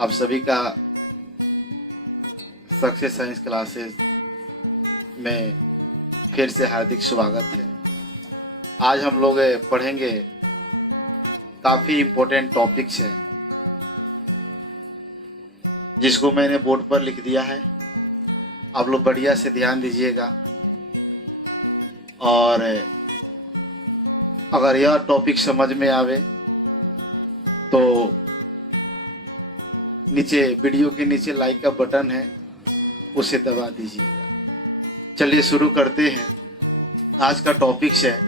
आप सभी का सक्सेस साइंस क्लासेस में फिर से हार्दिक स्वागत है। आज हम लोग पढ़ेंगे, काफ़ी इम्पोर्टेंट टॉपिक्स है जिसको मैंने बोर्ड पर लिख दिया है। आप लोग बढ़िया से ध्यान दीजिएगा और अगर यह टॉपिक समझ में आवे तो नीचे वीडियो के नीचे लाइक का बटन है, उसे दबा दीजिएगा। चलिए शुरू करते हैं। आज का टॉपिक है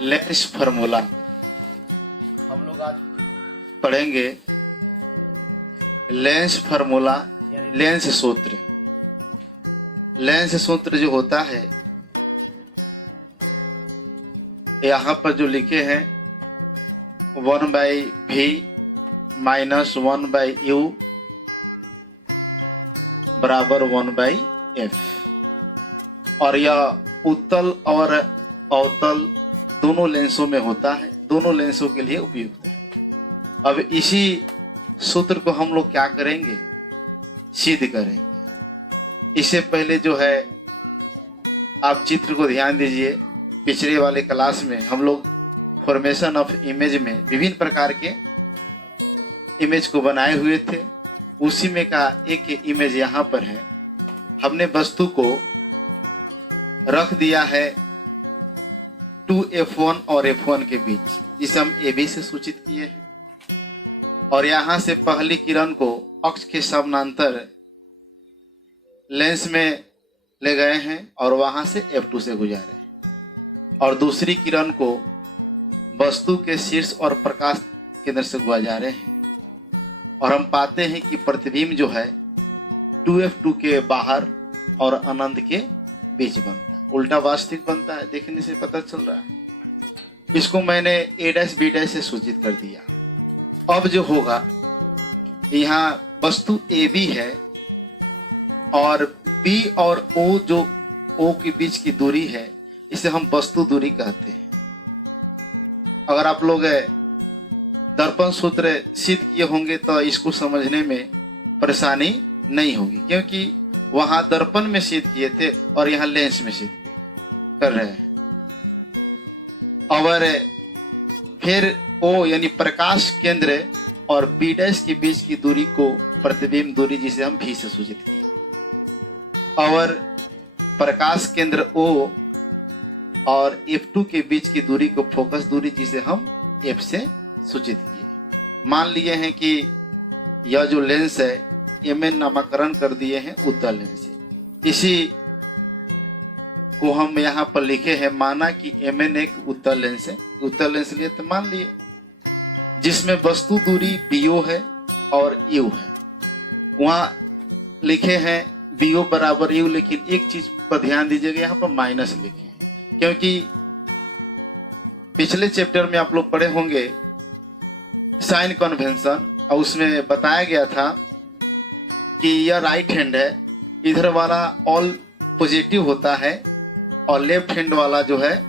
लेंस फार्मूला। हम लोग आज पढ़ेंगे लेंस फार्मूला, लेंस सूत्र। लेंस सूत्र जो होता है, यहाँ पर जो लिखे हैं 1/v माइनस 1/u बराबर 1/f, और यह उत्तल और अवतल दोनों लेंसों में होता है, दोनों लेंसों के लिए उपयुक्त है। अब इसी सूत्र को हम लोग क्या करेंगे, सिद्ध करेंगे। इससे पहले जो है आप चित्र को ध्यान दीजिए। पिछले वाले क्लास में हम लोग फॉर्मेशन ऑफ इमेज में विभिन्न प्रकार के इमेज को बनाए हुए थे। उसी में का एक इमेज यहाँ पर है। हमने वस्तु को रख दिया है 2f1 और f1 के बीच, जिसे हम AB से सूचित किए हैं, और यहाँ से पहली किरण को अक्ष के समानांतर लेंस में ले गए हैं और वहां से f2 से गुजारे, और दूसरी किरण को वस्तु के शीर्ष और प्रकाश केंद्र से गुजारे हैं, और हम पाते हैं कि प्रतिबिंब जो है 2f2 के बाहर और अनंत के बीच बनता है, उल्टा वास्तविक बनता है। देखने से पता चल रहा है। इसको मैंने a' से सूचित कर दिया। अब जो होगा, यहाँ वस्तु AB है और B और O, जो O के बीच की दूरी है, इसे हम वस्तु दूरी कहते हैं। अगर आप लोग दर्पण सूत्र सिद्ध किए होंगे तो इसको समझने में परेशानी नहीं होगी, क्योंकि वहां दर्पण में सिद्ध किए थे और यहाँ लेंस में सिद्ध कर रहे हैं। और फिर O यानी प्रकाश केंद्र और B' के बीच की दूरी को प्रतिबिंब दूरी, जिसे हम V से सूचित किए, और प्रकाश केंद्र O और f2 के बीच की दूरी को फोकस दूरी, जिसे हम f से सूचित किए। मान लिए हैं कि यह जो लेंस है mn नामकरण कर दिए हैं उत्तल लेंस से। इसी को हम यहाँ पर लिखे हैं, माना कि mn एक उत्तल लेंस है। उत्तल लेंस लिए तो मान लिए, जिसमें वस्तु दूरी bo है और u है। वहाँ लिखे हैं bo बराबर u, लेकिन एक चीज पर ध्यान दीजिएगा, यहाँ पर माइनस लिखे, क्योंकि पिछले चैप्टर में आप लोग पढ़े होंगे साइन कन्वेंशन, और उसमें बताया गया था कि यह राइट हैंड है, इधर वाला ऑल पॉजिटिव होता है और लेफ्ट हैंड वाला जो है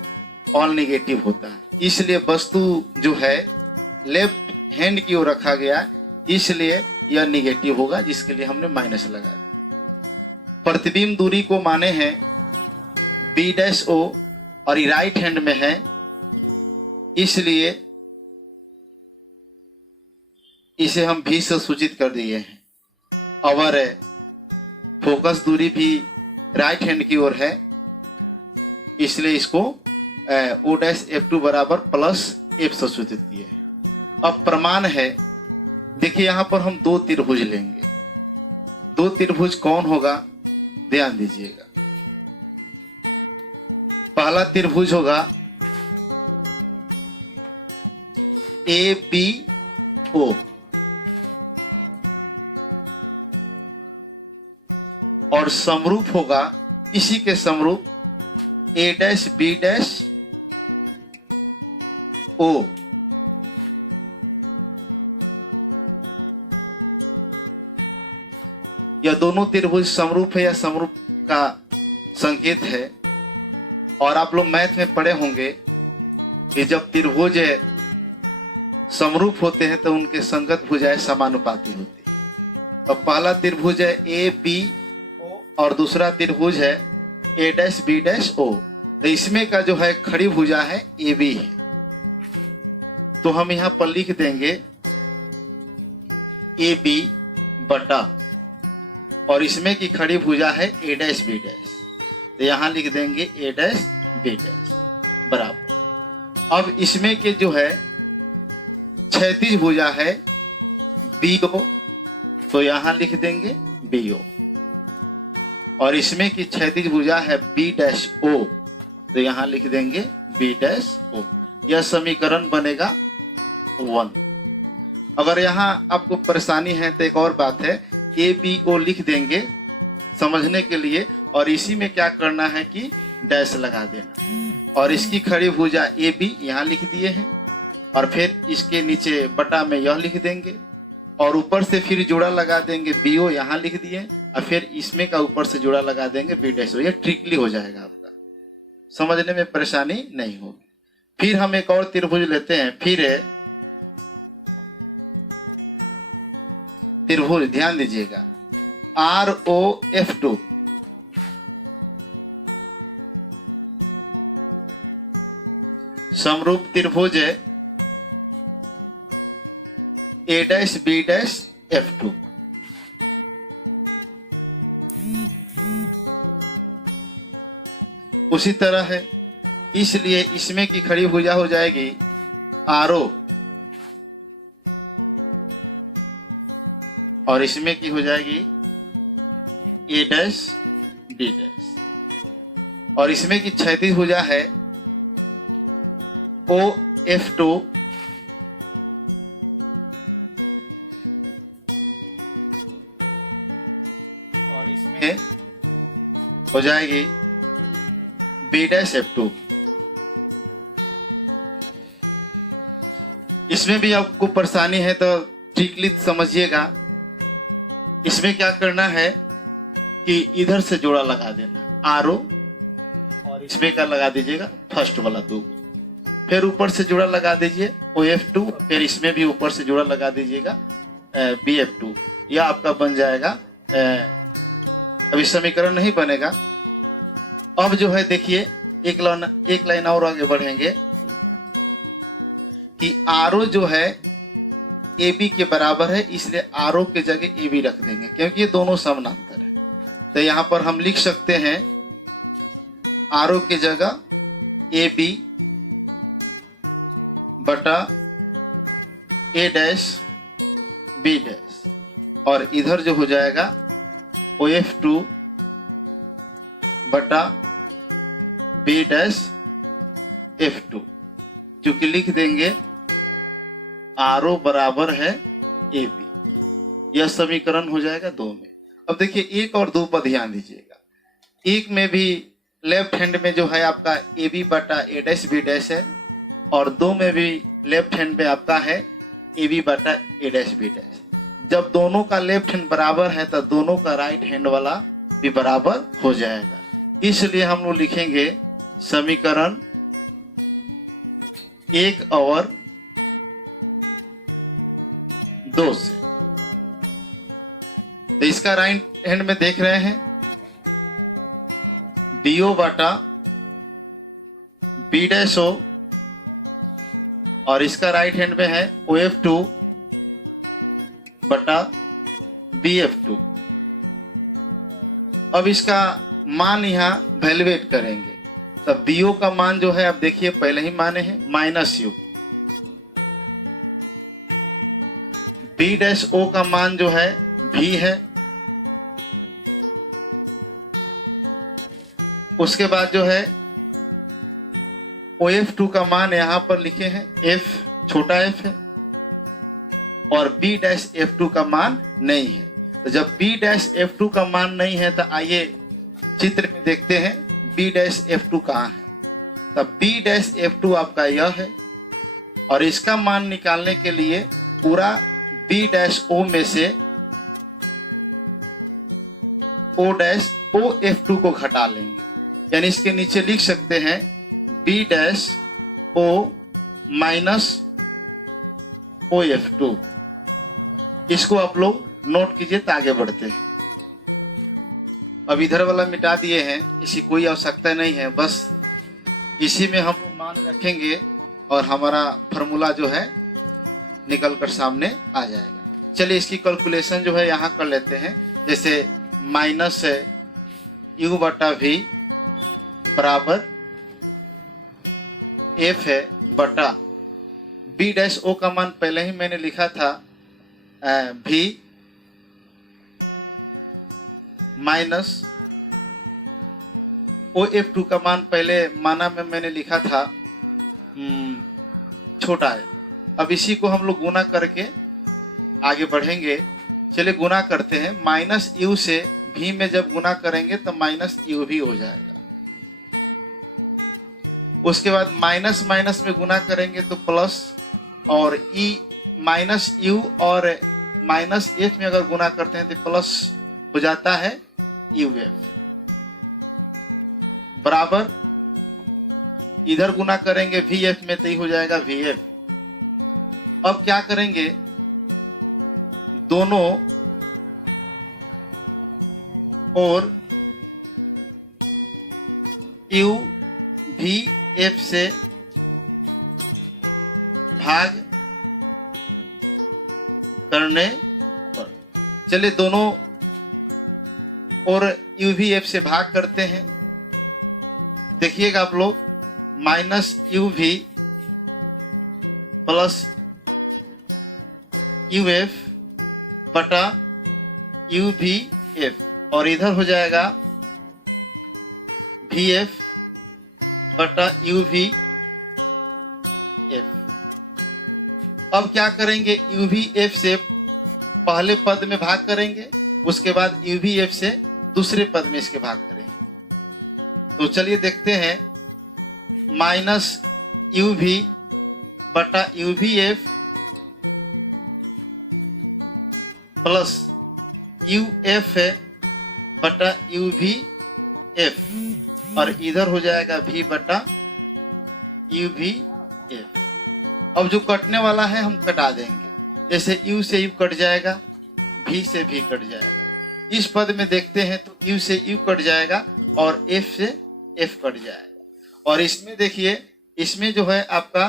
ऑल नेगेटिव होता है। इसलिए वस्तु जो है लेफ्ट हैंड की ओर रखा गया, इसलिए यह नेगेटिव होगा, जिसके लिए हमने माइनस लगा दिया। प्रतिबिंब दूरी को माने हैं B'O और ये राइट हैंड में है, इसलिए इसे हम V से सूचित कर दिए हैं। और फोकस दूरी भी राइट हैंड की ओर है, इसलिए इसको O'(f2) बराबर +f से सूचित किए हैं। अब प्रमाण है, देखिए यहाँ पर हम दो त्रिभुज लेंगे। दो त्रिभुज कौन होगा, ध्यान दीजिएगा। पहला त्रिभुज होगा ABO, और समरूप होगा इसी के समरूप A'(B')O। यह दोनों त्रिभुज समरूप है या समरूप का संकेत है। और आप लोग मैथ में पढ़े होंगे कि जब त्रिभुज समरूप होते हैं तो उनके संगत भुजाएं समानुपाती होती है। तो पहला त्रिभुज है ए बी ओ और दूसरा त्रिभुज है ए डैश बी डैश ओ। तो इसमें का जो है खड़ी भुजा है ए बी है, तो हम यहाँ पर लिख देंगे ए बी बटा, और इसमें की खड़ी भुजा है ए डैश बी डैश, तो यहाँ लिख देंगे ए डैश बी डैश बराबर। अब इसमें के जो है क्षैतिज भुजा है बी ओ, तो यहाँ लिख देंगे बी ओ, और इसमें की क्षैतिज भुजा है बी डैश ओ, तो यहाँ लिख देंगे बी डैश ओ। यह समीकरण बनेगा 1। अगर यहाँ आपको परेशानी है तो एक और बात है, ए बी ओ लिख देंगे समझने के लिए, और इसी में क्या करना है कि डैश लगा देना, और इसकी खड़ी भुजा ए बी यहाँ लिख दिए हैं, और फिर इसके नीचे बटा में यह लिख देंगे, और ऊपर से फिर जोड़ा लगा देंगे बी ओ यहाँ लिख दिए, और फिर इसमें का ऊपर से जोड़ा लगा देंगे बी डैश ओ। ये ट्रिकली हो जाएगा, आपका समझने में परेशानी नहीं होगी। फिर हम एक और त्रिभुज लेते हैं, फिर है त्रिभुज, ध्यान दीजिएगा आर ओ एफ टू। समरूप त्रिभुज है A dash B dash F two. उसी तरह है, इसलिए इसमें की खड़ी भुजा हो जाएगी आर ओ, और इसमें की हो जाएगी ए डैश बी डैश, और इसमें की क्षैतिज भुजा है ओ एफ टू, और इसमें हो जाएगी बी डैश एफ टू। इसमें भी आपको परेशानी है तो ट्रिकली समझिएगा। इसमें क्या करना है कि इधर से जोड़ा लगा देना आर ओ, और इसमें का लगा दीजिएगा फर्स्ट वाला 2 को, फिर ऊपर से जोड़ा लगा दीजिए ओ एफ टू, फिर इसमें भी ऊपर से जोड़ा लगा दीजिएगा बी एफ टू। यह आपका बन जाएगा। अभी समीकरण नहीं बनेगा। अब जो है देखिए एक लाइन और आगे बढ़ेंगे कि आर ओ जो है ए बी के बराबर है, इसलिए आर ओ के जगह ए बी रख देंगे क्योंकि ये दोनों समानांतर है। तो यहाँ पर हम लिख सकते हैं आर ओ की जगह ए बी बटा ए डैश बी डैश, और इधर जो हो जाएगा ओ एफ टू बटा बी डैश एफ टू, जो कि लिख देंगे आर ओ बराबर है ए बी। यह समीकरण हो जाएगा 2 में। अब देखिए 1 और 2 पर ध्यान दीजिएगा। 1 में भी लेफ्ट हैंड में जो है आपका ए बी बटा ए डैश बी डैश है, और 2 में भी लेफ्ट हैंड में आपका है ए बी बटा ए डैश बी डैश। जब दोनों का लेफ्ट हैंड बराबर है तो दोनों का राइट हैंड वाला भी बराबर हो जाएगा। इसलिए हम लोग लिखेंगे समीकरण 1 और 2 से। तो इसका राइट हैंड में देख रहे हैं डी ओ बटा बी डैश ओ, और इसका राइट हैंड में है ओ एफ टू बटा बी एफ टू। अब इसका मान यहाँ वैल्यूएट करेंगे। तब बी ओ का मान जो है आप देखिए पहले ही माने हैं minus U, B dash O का मान जो है भी है, उसके बाद जो है ओ एफ टू का मान यहां पर लिखे हैं एफ, छोटा एफ है, और बी डैश एफ टू का मान नहीं है। तो जब बी डैश एफ टू का मान नहीं है तो आइए चित्र में देखते हैं बी डैश एफ टू कहाँ है। तब बी डैश एफ टू आपका यह है, और इसका मान निकालने के लिए पूरा बी डैश ओ में से O dash O F two को घटा लेंगे, यानी इसके नीचे लिख सकते हैं B dash O minus OF2। इसको आप लोग नोट कीजिए तो आगे बढ़ते हैं। अब इधर वाला मिटा दिए हैं, इसी कोई आवश्यकता नहीं है, बस इसी में हम मान रखेंगे और हमारा फॉर्मूला जो है निकल कर सामने आ जाएगा। चलिए इसकी कैलकुलेशन जो है यहाँ कर लेते हैं। जैसे माइनस U बटा V बराबर F है बटा B डैश O का मान पहले ही मैंने लिखा था V माइनस OF2 का मान पहले माना में मैंने लिखा था छोटा है। अब इसी को हम लोग गुना करके आगे बढ़ेंगे। चलिए गुना करते हैं। माइनस U से V में जब गुना करेंगे तो माइनस U भी हो जाएगा। उसके बाद माइनस माइनस में गुना करेंगे तो प्लस, और E माइनस U और माइनस F में अगर गुना करते हैं तो प्लस हो जाता है UF बराबर, इधर गुना करेंगे VF में तो ही हो जाएगा VF। अब क्या करेंगे, दोनों और UVF से भाग करने पर, चलिए दोनों और UVF से भाग करते हैं। देखिएगा आप लोग, माइनस UV प्लस UF बटा UVF, और इधर हो जाएगा VF बटा UVF। अब क्या करेंगे, UVF से पहले पद में भाग करेंगे, उसके बाद UVF से दूसरे पद में इसके भाग करेंगे। तो चलिए देखते हैं, माइनस UV बटा UVF प्लस UF बटा UVF, और इधर हो जाएगा V बटा UVF। अब जो कटने वाला है हम कटा देंगे। जैसे U से U कट जाएगा, V से V कट जाएगा। इस पद में देखते हैं तो U से U कट जाएगा और F से F कट जाएगा। और इसमें देखिए, इसमें जो है आपका,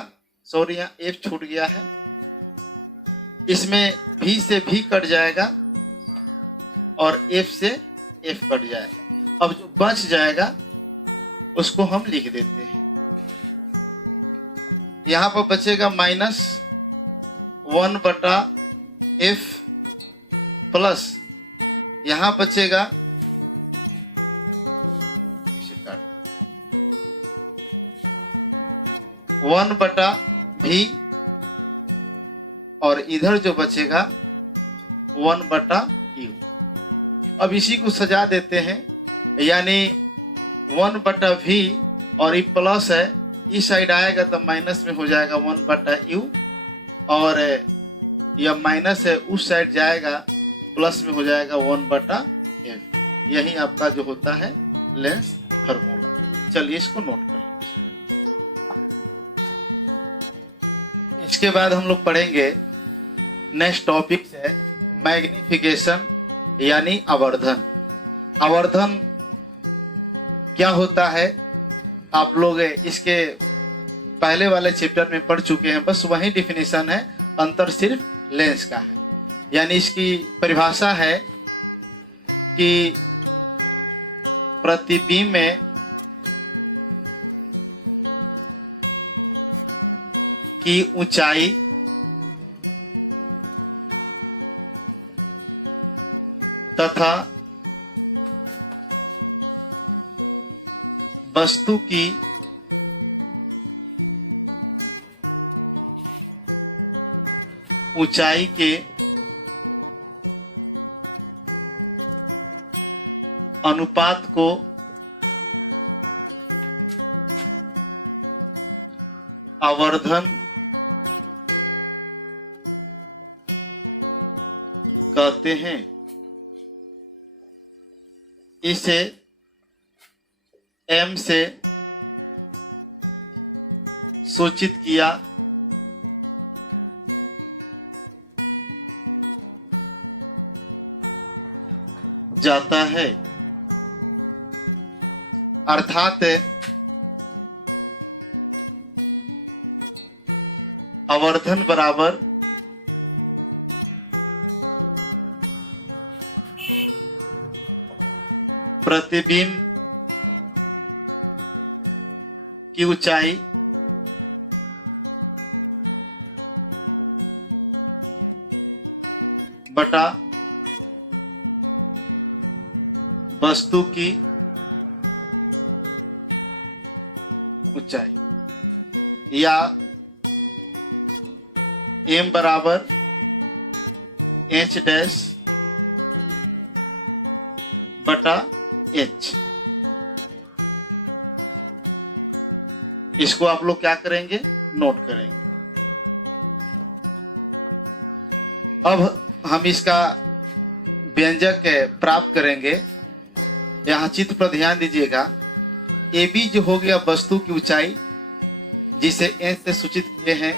सॉरी यहाँ F छूट गया है, इसमें V से V कट जाएगा और F से F कट जाएगा। अब जो बच जाएगा उसको हम लिख देते हैं। यहाँ पर बचेगा माइनस 1 बटा F प्लस, यहाँ बचेगा 1 बटा V, और इधर जो बचेगा 1 बटा U। अब इसी को सजा देते हैं, यानी 1 बटा V और ये प्लस है, इस साइड आएगा तो माइनस में हो जाएगा 1 बटा U, और यह माइनस है उस साइड जाएगा, प्लस में हो जाएगा 1 बटा F। यही आपका जो होता है लेंस फार्मूला। चलिए इसको नोट कर लीजिए। इसके बाद हम लोग पढ़ेंगे, नेक्स्ट टॉपिक है मैग्निफिकेशन यानी आवर्धन। आवर्धन क्या होता है आप लोग इसके पहले वाले चैप्टर में पढ़ चुके हैं, बस वही डिफिनेशन है, अंतर सिर्फ लेंस का है। यानी इसकी परिभाषा है कि प्रतिबिंब में की ऊंचाई तथा वस्तु की ऊंचाई के अनुपात को आवर्धन कहते हैं। इसे M से सूचित किया जाता है, अर्थात आवर्धन बराबर प्रतिबिंब की ऊंचाई बटा वस्तु की ऊंचाई, या m बराबर h डैश बटा h। इसको आप लोग क्या करेंगे, नोट करेंगे। अब हम इसका व्यंजक प्राप्त करेंगे। यहाँ चित्र पर ध्यान दीजिएगा। ए बी जो हो गया वस्तु की ऊंचाई, जिसे एच से सूचित किए हैं।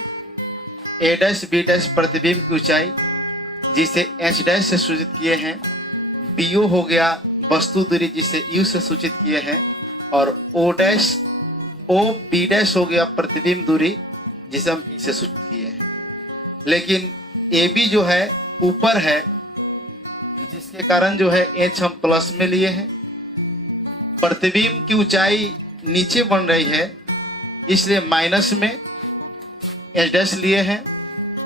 ए डैश बी डैश प्रतिबिंब की ऊंचाई, जिसे एच डैश से सूचित किए हैं। बी ओ हो गया वस्तु दूरी, जिसे यू से सूचित किए हैं। और O dash O B dash हो गया प्रतिबिंब दूरी, जिसे हम बी से सूचित किए हैं। लेकिन ए बी जो है ऊपर है, जिसके कारण जो है एच हम प्लस में लिए हैं। प्रतिबिंब की ऊंचाई नीचे बन रही है, इसलिए माइनस में एच डैश लिए हैं।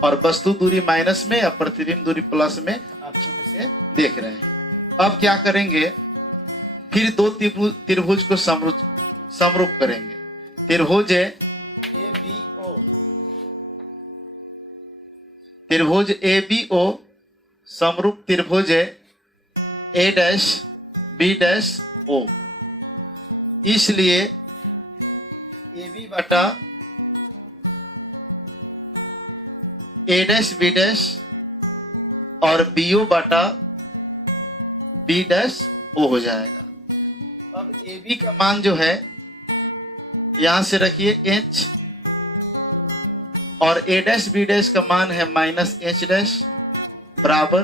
और वस्तु दूरी माइनस में और प्रतिबिंब दूरी प्लस में आप चित्र से देख रहे हैं। अब क्या करेंगे, फिर दो त्रिभुज को समरूप करेंगे। त्रिभुज ए बी ओ समरूप त्रिभुज ए डैश बी डैश ओ। इसलिए ए बी बटा ए डैश बी डैश और बी ओ बटा बी डैश ओ हो जाएगा। अब ए बी का मान जो है, यहां से रखिए एच, और ए डैश बी डैश का मान है माइनस एच डैश बराबर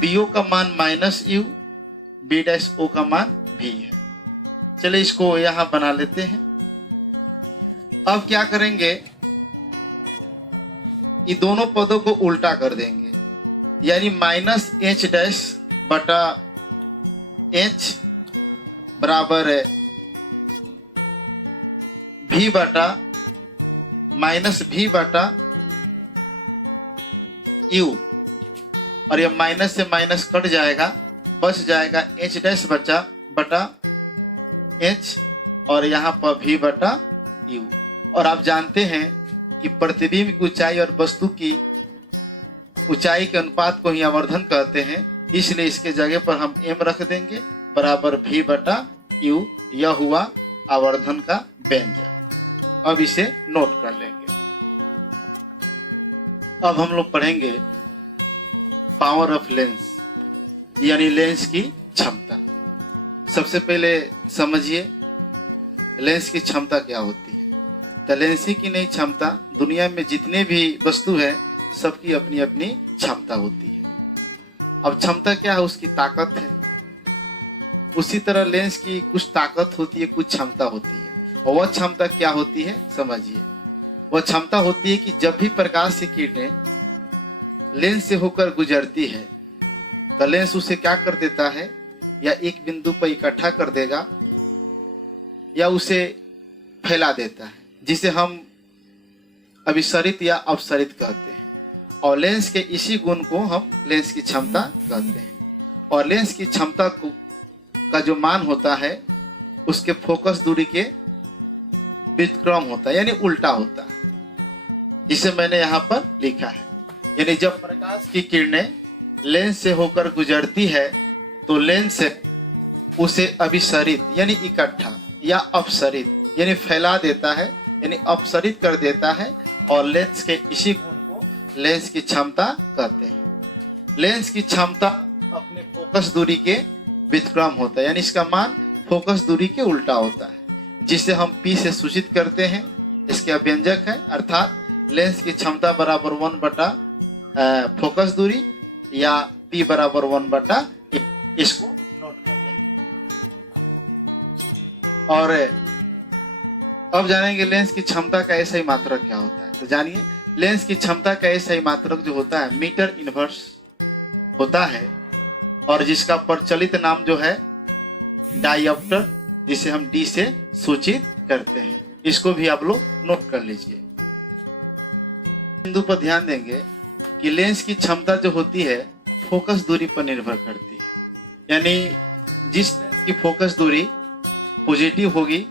बी ओ का मान minus U, B dash O का मान भी है। चलिए इसको यहां बना लेते हैं। अब क्या करेंगे, ये दोनों पदों को उल्टा कर देंगे, यानी माइनस एच डैश बटा एच बराबर है भी बटा माइनस भी बटा यू। और ये माइनस से माइनस कट जाएगा, बच जाएगा एच डैश बचा बटा एच, और यहाँ पर भी बटा यू। और आप जानते हैं कि प्रतिबिंब की ऊंचाई और वस्तु की ऊंचाई के अनुपात को ही आवर्धन कहते हैं, इसलिए इसके जगह पर हम m रख देंगे बराबर भी बटा यू। यह हुआ आवर्धन का व्यंजक। अब इसे नोट कर लेंगे। अब हम लोग पढ़ेंगे पावर ऑफ लेंस, यानी लेंस की क्षमता। सबसे पहले समझिए लेंस की क्षमता क्या होती है। तो लेंस की नहीं क्षमता, दुनिया में जितने भी वस्तु है सबकी अपनी अपनी क्षमता होती है। अब क्षमता क्या है, उसकी ताकत है। उसी तरह लेंस की कुछ ताकत होती है, कुछ क्षमता होती है। और वह क्षमता क्या होती है, समझिए। वह क्षमता होती है कि जब भी प्रकाश की किरणें लेंस से होकर गुजरती है, तो लेंस उसे क्या कर देता है, या एक बिंदु पर इकट्ठा कर देगा या उसे फैला देता है, जिसे हम अभिसरित या अपसरित कहते हैं। और लेंस के इसी गुण को हम लेंस की क्षमता कहते हैं। और लेंस की क्षमता का जो मान होता है, उसके फोकस दूरी के व्युत्क्रम होता है, यानी उल्टा होता है। इसे मैंने यहाँ पर लिखा है। यानी जब प्रकाश की किरणें लेंस से होकर गुजरती है, तो लेंस उसे अभिसरित यानी इकट्ठा या अपसरित यानी फैला देता है, यानी अपसरित कर देता है। और लेंस के इसी गुण को लेंस की क्षमता कहते हैं। लेंस की क्षमता अपने फोकस दूरी के व्युत्क्रम होता है, यानी इसका मान फोकस दूरी के उल्टा होता है, जिसे हम P से सूचित करते हैं। इसके अव्यंजक है, अर्थात लेंस की क्षमता बराबर 1 बटा फोकस दूरी, या P बराबर 1 बटा। इसको नोट कर लेंगे। और अब जानेंगे लेंस की क्षमता का ऐसा ही मात्रक क्या होता है। तो जानिए, लेंस की क्षमता का ऐसा ही मात्रक जो होता है मीटर इनवर्स होता है, और जिसका प्रचलित नाम जो है डायोप्टर, जिसे हम डी से सूचित करते हैं। इसको भी आप लोग नोट कर लीजिए। बिंदु पर ध्यान देंगे कि लेंस की क्षमता जो होती है फोकस दूरी पर निर्भर करती है, यानी जिस लेंस की फोकस दूरी पॉजिटिव होगी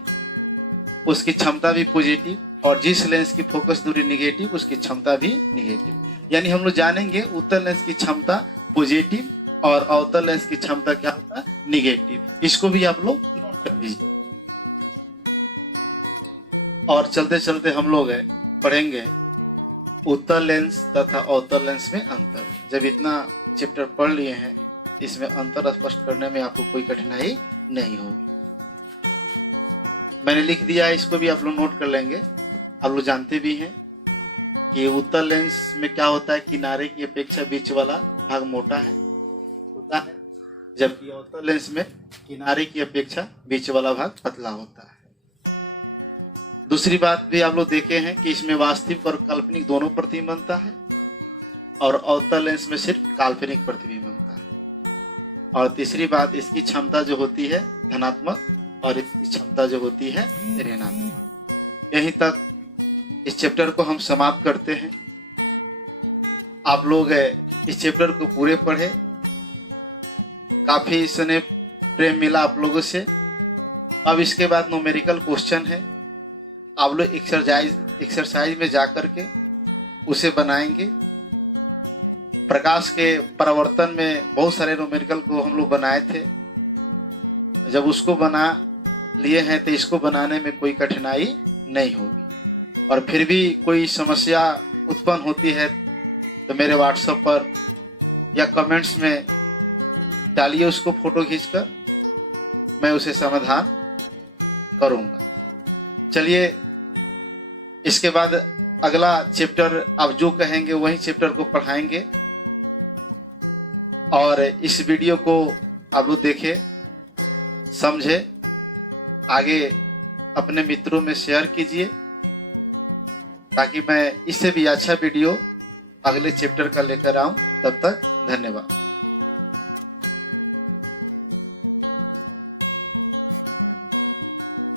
उसकी क्षमता भी पॉजिटिव, और जिस लेंस की फोकस दूरी निगेटिव उसकी क्षमता भी निगेटिव। यानी हम लोग जानेंगे उत्तल लेंस की क्षमता पॉजिटिव और अवतल लेंस की क्षमता क्या होता है निगेटिव। इसको भी आप लोग नोट कर लीजिए। और चलते चलते हम लोग पढ़ेंगे उत्तल लेंस तथा अवतल लेंस में अंतर। जब इतना चैप्टर पढ़ लिए हैं, इसमें अंतर स्पष्ट करने में आपको कोई कठिनाई नहीं होगी। मैंने लिख दिया है, इसको भी आप लोग नोट कर लेंगे। आप लोग जानते भी हैं कि उत्तल लेंस में क्या होता है, किनारे की अपेक्षा बीच वाला भाग मोटा होता है, जबकि अवतल लेंस में किनारे की अपेक्षा बीच वाला भाग पतला होता है। दूसरी बात भी आप लोग देखे हैं कि इसमें वास्तविक और काल्पनिक दोनों प्रतिबिंब बनता है, और अवतल लेंस में सिर्फ काल्पनिक प्रतिबिंब बनता है। और तीसरी बात, इसकी क्षमता जो होती है धनात्मक और इसकी क्षमता जो होती है ऋणात्मक। यहीं तक इस चैप्टर को हम समाप्त करते हैं। आप लोग इस चैप्टर को पूरे पढ़े, काफी स्नेह प्रेम मिला आप लोगों से। अब इसके बाद न्यूमेरिकल क्वेश्चन है, आप लोग एक्सरसाइज में जाकर के उसे बनाएंगे। प्रकाश के परावर्तन में बहुत सारे न्यूमेरिकल को हम लोग बनाए थे। जब उसको बना लिए हैं तो इसको बनाने में कोई कठिनाई नहीं होगी। और फिर भी कोई समस्या उत्पन्न होती है तो मेरे व्हाट्सएप पर या कमेंट्स में डालिए, उसको फोटो खींचकर मैं उसे समाधान करूंगा। चलिए, इसके बाद अगला चैप्टर आप जो कहेंगे वही चैप्टर को पढ़ाएंगे। और इस वीडियो को आप लोग देखें, समझे, आगे अपने मित्रों में शेयर कीजिए, ताकि मैं इससे भी अच्छा वीडियो अगले चैप्टर का लेकर आऊं। तब तक धन्यवाद।